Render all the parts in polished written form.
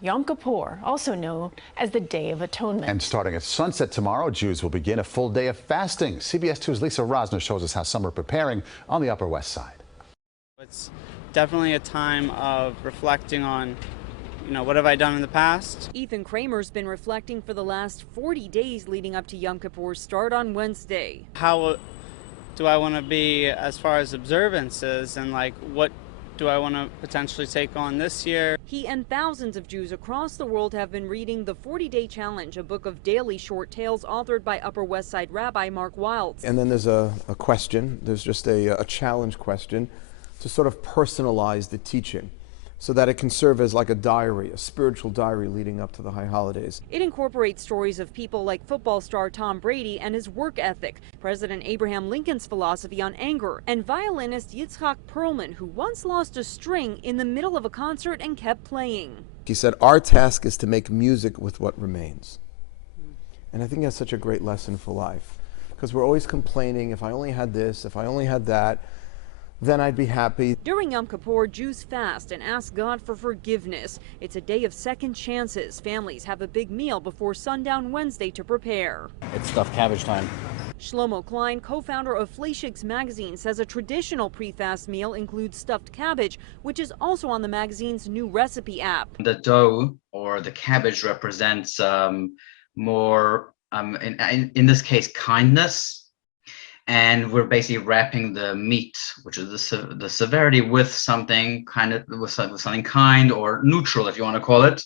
Yom Kippur, also known as the Day of Atonement. And starting at sunset tomorrow, Jews will begin a full day of fasting. CBS 2's Lisa Rosner shows us how some are preparing on the Upper West Side. It's definitely a time of reflecting on, what have I done in the past? Ethan Kramer's been reflecting for the last 40 days leading up to Yom Kippur's start on Wednesday. How do I want to be as far as observances, and what do I want to potentially take on this year? He and thousands of Jews across the world have been reading the 40-Day Challenge, a book of daily short tales authored by Upper West Side Rabbi Mark Wilds. And then there's a question, there's just a challenge question to sort of personalize the teaching, so that it can serve as like a diary, a spiritual diary leading up to the high holidays. It incorporates stories of people like football star Tom Brady and his work ethic, President Abraham Lincoln's philosophy on anger, and violinist Yitzhak Perlman, who once lost a string in the middle of a concert and kept playing. He said, our task is to make music with what remains. And I think that's such a great lesson for life, because we're always complaining, if I only had this, if I only had that, then I'd be happy. During Yom Kippur, Jews fast and ask God for forgiveness. It's a day of second chances. Families have a big meal before sundown Wednesday to prepare. It's stuffed cabbage time. Shlomo Klein, co-founder of Fleischigs magazine, says a traditional pre-fast meal includes stuffed cabbage, which is also on the magazine's new recipe app. The dough or the cabbage represents more, in this case, kindness. And we're basically wrapping the meat, which is the severity, with something with something kind or neutral, if you want to call it,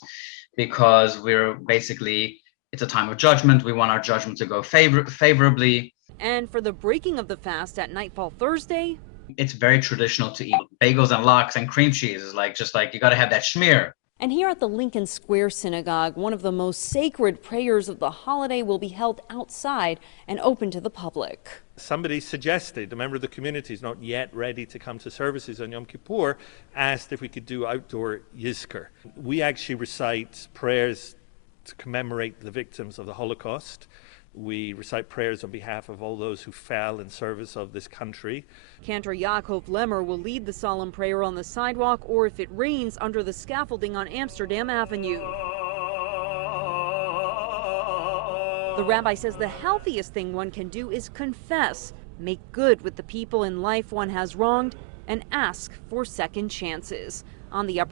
because it's a time of judgment. We want our judgment to go favorably. And for the breaking of the fast at nightfall Thursday, it's very traditional to eat bagels and lox and cream cheese. It's just like you got to have that schmear. And here at the Lincoln Square Synagogue, one of the most sacred prayers of the holiday will be held outside and open to the public. Somebody suggested, a member of the community is not yet ready to come to services on Yom Kippur, asked if we could do outdoor Yizkor. We actually recite prayers to commemorate the victims of the Holocaust. We recite prayers on behalf of all those who fell in service of this country. Cantor Yaakov Lemmer will lead the solemn prayer on the sidewalk, or if it rains, under the scaffolding on Amsterdam Avenue. The rabbi says the healthiest thing one can do is confess, make good with the people in life one has wronged, and ask for second chances. On the Upper